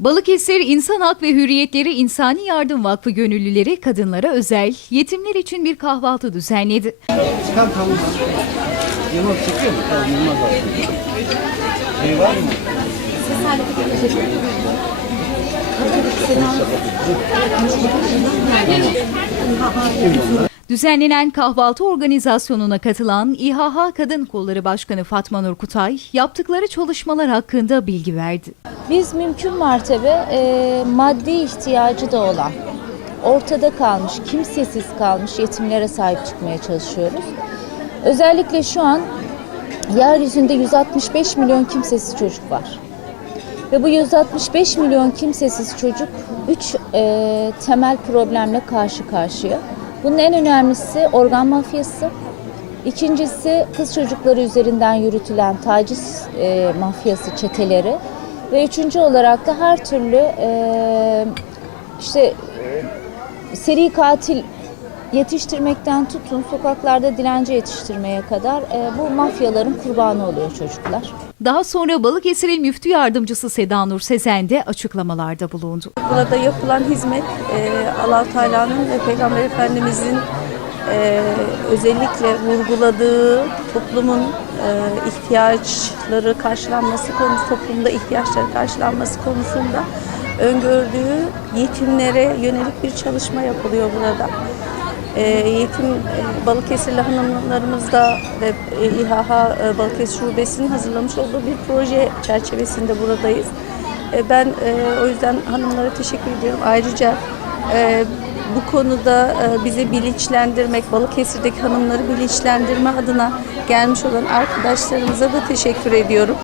Balıkesir İnsan Hak ve Hürriyetleri İnsani Yardım Vakfı gönüllüleri kadınlara özel yetimler için bir kahvaltı düzenledi. Çıkan tavuk. Yılmaz çekiyor mu? Tamam Yılmaz var. Şey var mı? Düzenlenen kahvaltı organizasyonuna katılan İHH Kadın Kolları Başkanı Fatma Nur Kutay yaptıkları çalışmalar hakkında bilgi verdi. Biz mümkün mertebe e, maddi ihtiyacı da olan, ortada kalmış, kimsesiz kalmış yetimlere sahip çıkmaya çalışıyoruz. Özellikle şu an yeryüzünde 165 milyon kimsesiz çocuk var. Ve bu 165 milyon kimsesiz çocuk 3 temel problemle karşı karşıya. Bunun en önemlisi organ mafyası, İkincisi kız çocukları üzerinden yürütülen taciz e, mafyası çeteleri. Ve üçüncü olarak da her türlü e, işte e, seri katil yetiştirmekten tutun sokaklarda dilenci yetiştirmeye kadar e, bu mafyaların kurbanı oluyor çocuklar. Daha sonra Balıkesir'in müftü yardımcısı Seda Nur Sezen de açıklamalarda bulundu. Burada yapılan hizmet e, allah Teala'nın ve Peygamber Efendimizin e, özellikle vurguladığı toplumun e, ihtiyaçları karşılanması konusu, toplumda ihtiyaçları karşılanması konusunda öngördüğü yetimlere yönelik bir çalışma yapılıyor burada. E, yetim e, Balıkesirli hanımlarımızda ve e, İHH e, Balıkesir Şubesi'nin hazırlamış olduğu bir proje çerçevesinde buradayız. Ben o yüzden hanımlara teşekkür ediyorum. Ayrıca bu konuda bizi bilinçlendirmek, Balıkesir'deki hanımları bilinçlendirme adına gelmiş olan arkadaşlarımıza da teşekkür ediyorum.